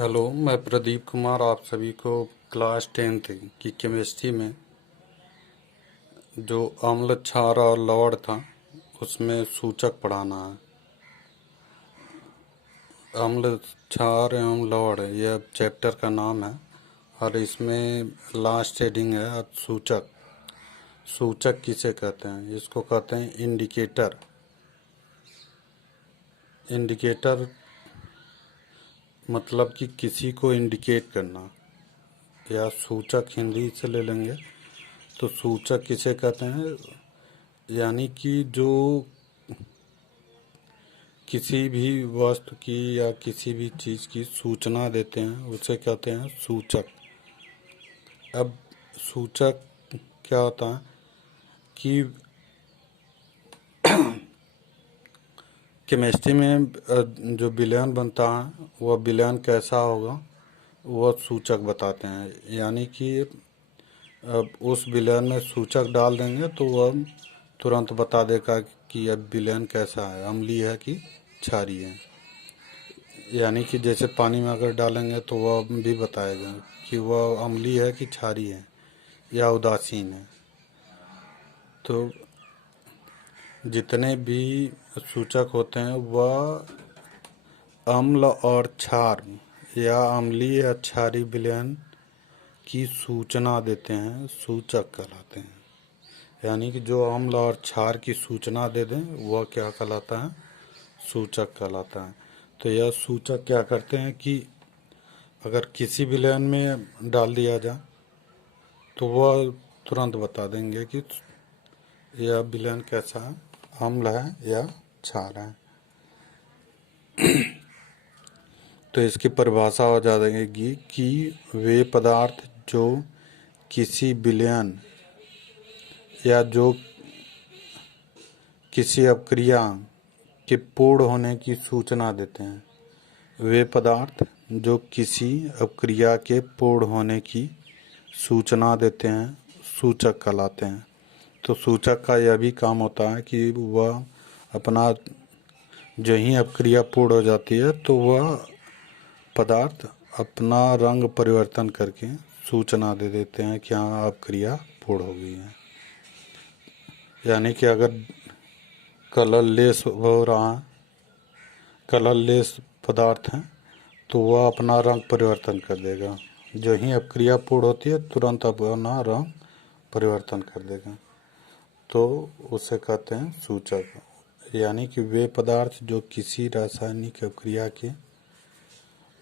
Hello, मैं प्रदीप कुमार आप सभी को क्लास 10th की केमिस्ट्री में जो अम्ल क्षार और लवण था उसमें सूचक पढ़ाना है। अम्ल क्षार एवं लवण यह चैप्टर का नाम है और इसमें लास्ट हेडिंग है अब सूचक। सूचक किसे कहते हैं? इसको कहते हैं इंडिकेटर। इंडिकेटर मतलब कि किसी को इंडिकेट करना, या सूचक हिंदी से ले लेंगे तो सूचक किसे कहते हैं? यानी कि जो किसी भी वस्तु की या किसी भी चीज़ की सूचना देते हैं उसे कहते हैं सूचक। अब सूचक क्या होता है कि केमिस्ट्री में जो विलयन बनता है वह विलयन कैसा होगा वह सूचक बताते हैं। यानी कि अब उस विलयन में सूचक डाल देंगे तो वह तुरंत बता देगा कि अब विलयन कैसा है, अम्लीय है कि क्षारीय है। यानी कि जैसे पानी में अगर डालेंगे तो वह भी बताएगा कि वह अम्लीय है कि क्षारीय है या उदासीन है। तो जितने भी सूचक होते हैं वह अम्ल और क्षार या अम्लीय या क्षारीय विलयन की सूचना देते हैं, सूचक कहलाते हैं। यानी कि जो अम्ल और क्षार की सूचना दे दें वह क्या कहलाता है? सूचक कहलाता है। तो यह सूचक क्या करते हैं कि अगर किसी विलयन में डाल दिया जाए तो वह तुरंत बता देंगे कि यह विलयन कैसा है, अम्ल है या क्षार है। तो इसकी परिभाषा हो जाएगी कि वे पदार्थ जो किसी विलयन या जो किसी अपक्रिया के पूर्ण होने की सूचना देते हैं, वे पदार्थ जो किसी अपक्रिया के पूर्ण होने की सूचना देते हैं सूचक कहलाते हैं। तो सूचक का यह भी काम होता है कि वह अपना जो ही अपक्रिया पूर्ण हो जाती है तो वह पदार्थ अपना रंग परिवर्तन करके सूचना दे देते हैं कि हाँ अपक्रिया पूर्ण हो गई है। यानी कि अगर कलरलेस हो रहा है, कलरलेस पदार्थ है तो वह अपना रंग परिवर्तन कर देगा। जो ही अपक्रिया पूर्ण होती है तुरंत अपना रंग परिवर्तन कर देगा, तो उसे कहते हैं सूचक। यानी कि वे पदार्थ जो किसी रासायनिक अपक्रिया के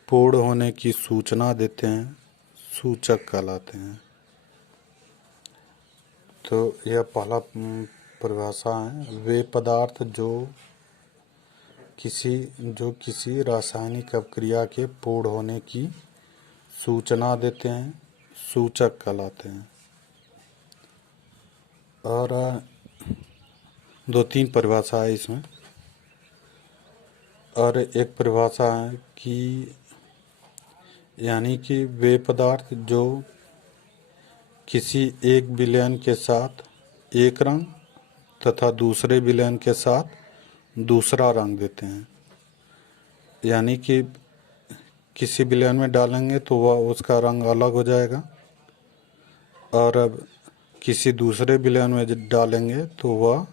पूर्ण होने की सूचना देते हैं सूचक कहलाते हैं। तो यह पहला परिभाषा है। वे पदार्थ जो किसी रासायनिक अपक्रिया के पूर्ण होने की सूचना देते हैं सूचक कहलाते हैं। और दो तीन परिभाषा है इसमें। और एक परिभाषा है कि यानी कि वे पदार्थ जो किसी एक विलयन के साथ एक रंग तथा दूसरे विलयन के साथ दूसरा रंग देते हैं। यानी कि किसी विलयन में डालेंगे तो वह उसका रंग अलग हो जाएगा, और अब किसी दूसरे विलयन में डालेंगे तो वह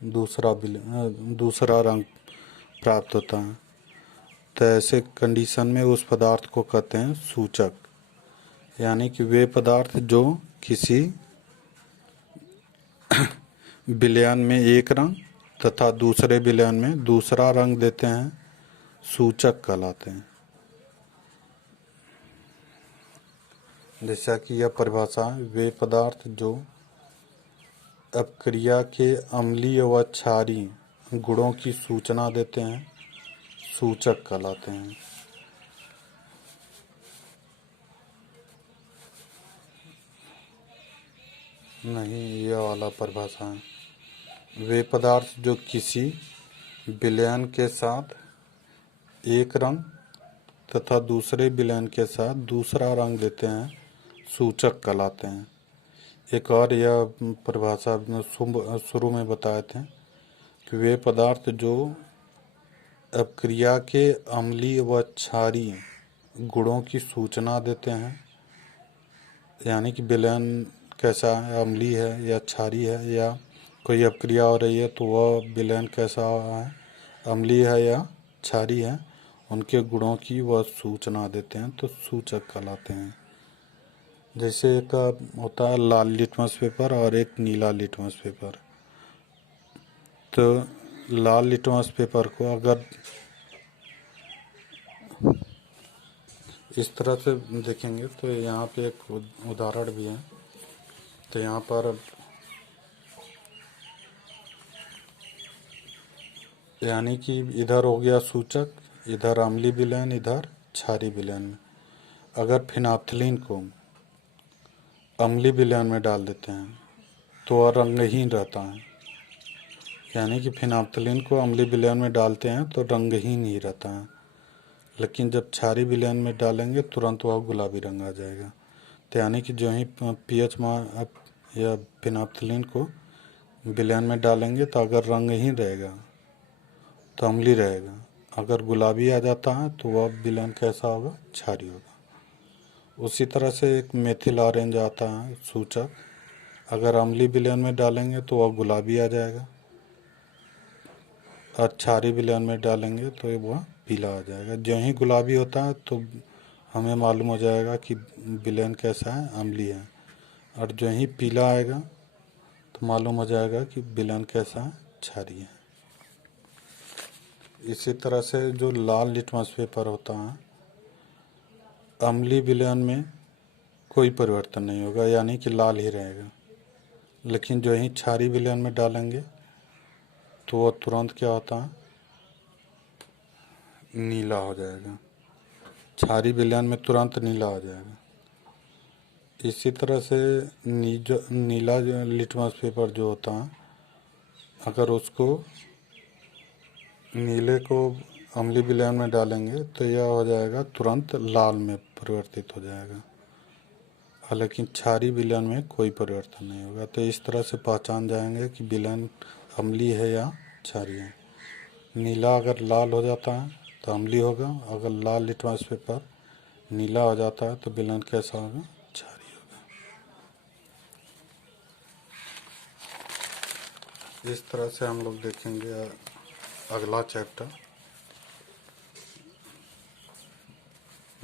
दूसरा रंग प्राप्त होता है। तो ऐसे कंडीशन में उस पदार्थ को कहते हैं सूचक। यानी कि वे पदार्थ जो किसी विलयन में एक रंग तथा दूसरे विलयन में दूसरा रंग देते हैं सूचक कहलाते हैं। जैसा कि यह परिभाषा है, वे पदार्थ जो अपक्रिया के अम्लीय व क्षारीय गुणों की सूचना देते हैं सूचक कहलाते हैं। नहीं, यह वाला परिभाषा है। वे पदार्थ जो किसी विलयन के साथ एक रंग तथा दूसरे विलयन के साथ दूसरा रंग देते हैं सूचक कहलाते हैं। एक और यह परिभाषा शुरू में बताए थे कि वे पदार्थ जो अपक्रिया के अम्लीय व क्षारीय गुणों की सूचना देते हैं, यानी कि विलयन कैसा है, अम्लीय है या क्षारीय है, या कोई अपक्रिया हो रही है तो वह विलयन कैसा है, अम्लीय है या क्षारीय है, उनके गुणों की वह सूचना देते हैं, तो सूचक कहलाते हैं। जैसे एक होता है लाल लिटमस पेपर और एक नीला लिटमस पेपर। तो लाल लिटमस पेपर को अगर इस तरह से देखेंगे तो यहाँ पे एक उदाहरण भी है। तो यहाँ पर यानी कि इधर हो गया सूचक, इधर अम्लीय विलयन, इधर क्षारीय विलयन। अगर फिनाप्थिलीन को अम्लीय विलयन में डाल देते हैं तो वह रंगहीन रहता है, यानी कि फिनाप्थिलीन को अम्लीय विलयन में डालते हैं तो रंगहीन ही रहता है, लेकिन जब क्षारीय विलयन में डालेंगे तुरंत वह गुलाबी रंग आ जाएगा। तो यानी कि जो ही पीएच या फिनाप्थिलीन को विलयन में डालेंगे तो अगर रंगहीन रहेगा तो अम्लीय रहेगा, अगर गुलाबी आ जाता है तो वह विलयन कैसा होगा, क्षारीय होगा। उसी तरह से एक मेथिल ऑरेंज आता है सूचक, अगर अम्लीय विलयन में डालेंगे तो वह गुलाबी आ जाएगा, और क्षारीय विलयन में डालेंगे तो वह पीला आ जाएगा। जो ही गुलाबी होता है तो हमें मालूम हो जाएगा कि विलयन कैसा है, अम्लीय है, और जो ही पीला आएगा तो मालूम हो जाएगा कि विलयन कैसा है, क्षारीय है। इसी तरह से जो लाल लिटमस पेपर होता है, अम्लीय विलयन में कोई परिवर्तन नहीं होगा, यानी कि लाल ही रहेगा, लेकिन जो ही क्षारीय विलयन में डालेंगे तो वह तुरंत क्या होता है, नीला हो जाएगा। क्षारीय विलयन में तुरंत नीला हो जाएगा। इसी तरह से नीला लिटमस पेपर जो होता है, अगर उसको नीले को अम्लीय विलयन में डालेंगे तो यह हो जाएगा तुरंत लाल में परिवर्तित हो जाएगा, हालांकि क्षारीय विलयन में कोई परिवर्तन नहीं होगा। तो इस तरह से पहचान जाएंगे कि विलयन अम्लीय है या क्षारीय है। नीला अगर लाल हो जाता है तो अम्लीय होगा, अगर लाल लिटमस पेपर नीला हो जाता है तो विलयन कैसा होगा, क्षारीय होगा। इस तरह से हम लोग देखेंगे अगला चैप्टर,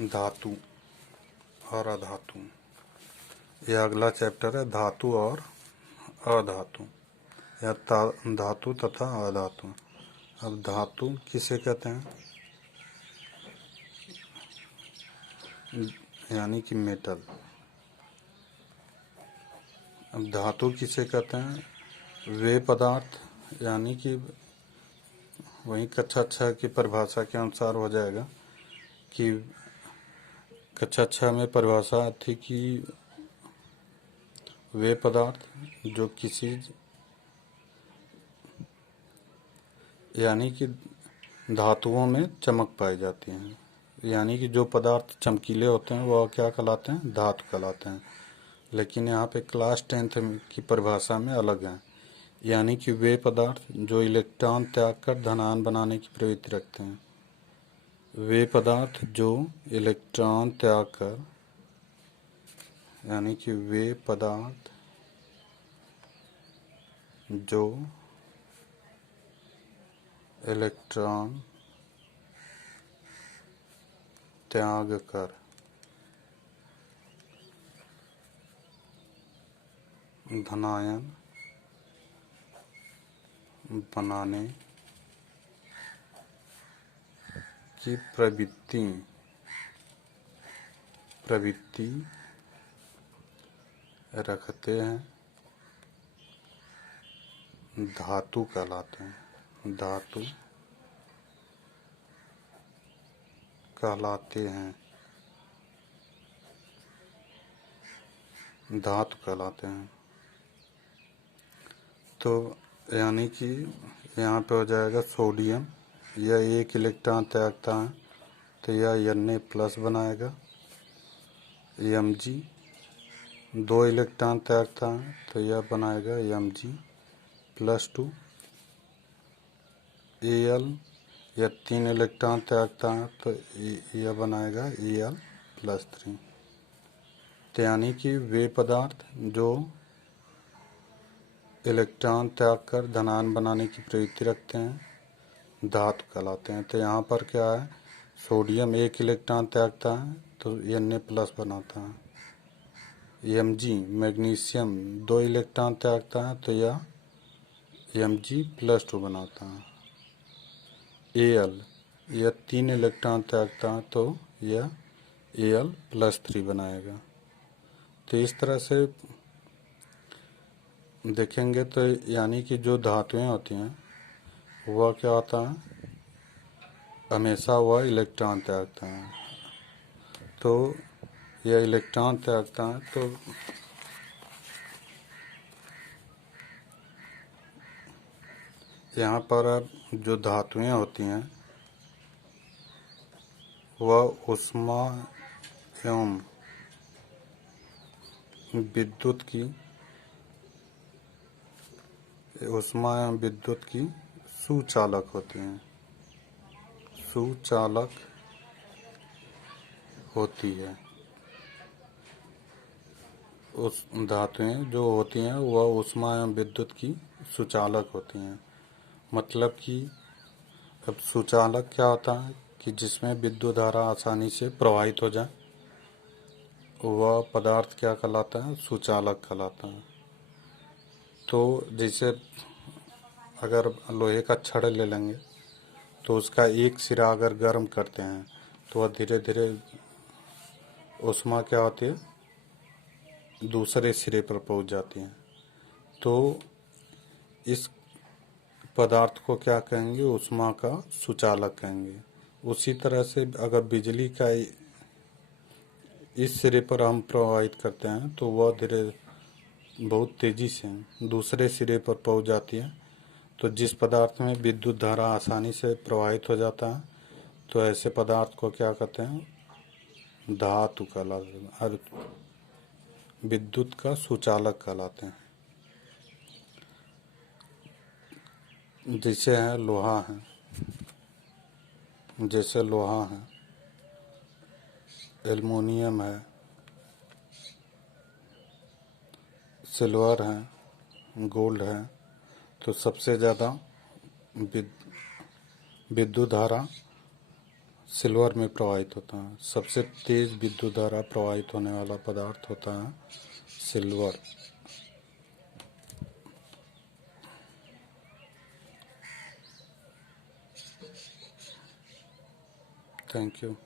धातु और अधातु। यह अगला चैप्टर है, धातु और अधातु या धातु तथा अधातु। अब धातु किसे कहते हैं, यानी कि मेटल। अब धातु किसे कहते हैं, वे पदार्थ, यानी कि वही कक्षा 6 की परिभाषा के अनुसार हो जाएगा कि कक्षा 6 में परिभाषा थी कि वे पदार्थ जो किसी, यानी कि धातुओं में चमक पाई जाती हैं, यानी कि जो पदार्थ चमकीले होते हैं वह क्या कहलाते हैं, धातु कहलाते हैं। लेकिन यहाँ पे क्लास 10th की परिभाषा में अलग है, यानी कि वे पदार्थ जो इलेक्ट्रॉन त्याग कर धनायन बनाने की प्रवृत्ति रखते हैं। वे पदार्थ जो इलेक्ट्रॉन त्याग कर, यानी कि वे पदार्थ जो इलेक्ट्रॉन त्याग कर धनायन बनाने की प्रवृत्ति रखते हैं, धातु कहलाते हैं। धातु कहलाते हैं, धातु कहलाते हैं। तो यानी कि यहाँ पे हो जाएगा सोडियम, यह एक इलेक्ट्रॉन त्यागता है तो यह Na+ बनाएगा। Mg 2 इलेक्ट्रॉन त्यागता है तो यह बनाएगा Mg+2। Al यह 3 इलेक्ट्रॉन त्यागता है तो यह बनाएगा Al+3। तो यानी कि वे पदार्थ जो इलेक्ट्रॉन त्याग कर धनायन बनाने की प्रवृत्ति रखते हैं धातु कहलाते हैं। तो यहाँ पर क्या है, सोडियम 1 इलेक्ट्रॉन त्यागता है तो Na+ बनाता है। Mg मैग्नीशियम 2 इलेक्ट्रॉन त्यागता है तो यह Mg+2 बनाता है। Al यह 3 इलेक्ट्रॉन त्यागता है तो यह Al+3 बनाएगा। तो इस तरह से देखेंगे तो यानी कि जो धातुएं होती हैं वह क्या होता है, हमेशा वह इलेक्ट्रॉन त्यागता है। तो यह इलेक्ट्रॉन त्यागता है तो यहाँ पर अब जो धातुएं होती हैं वह ऊष्मा एवं विद्युत की सुचालक होती हैं, सुचालक होती है। उस धातुएं जो होती हैं वह ऊष्मा एवं विद्युत की सुचालक होती हैं। मतलब कि अब सुचालक क्या होता है कि जिसमें विद्युत धारा आसानी से प्रवाहित हो जाए वह पदार्थ क्या कहलाता है, सुचालक कहलाता है। तो जैसे अगर लोहे का छड़ ले लेंगे तो उसका एक सिरा अगर गर्म करते हैं तो वह धीरे धीरे ऊष्मा क्या होती है दूसरे सिरे पर पहुंच जाती है। तो इस पदार्थ को क्या कहेंगे, ऊष्मा का सुचालक कहेंगे। उसी तरह से अगर बिजली का इस सिरे पर हम प्रवाहित करते हैं तो वह धीरे बहुत तेज़ी से दूसरे सिरे पर पहुंच जाती है। तो जिस पदार्थ में विद्युत धारा आसानी से प्रवाहित हो जाता है तो ऐसे पदार्थ को क्या कहते हैं, धातु कहलाते हैं, विद्युत का सुचालक कहलाते हैं। जैसे है लोहा है, जैसे लोहा है, एल्युमिनियम है, सिल्वर है, गोल्ड है। तो सबसे ज़्यादा विद्युत धारा सिल्वर में प्रवाहित होता है। सबसे तेज़ विद्युत धारा प्रवाहित होने वाला पदार्थ होता है सिल्वर। Thank you.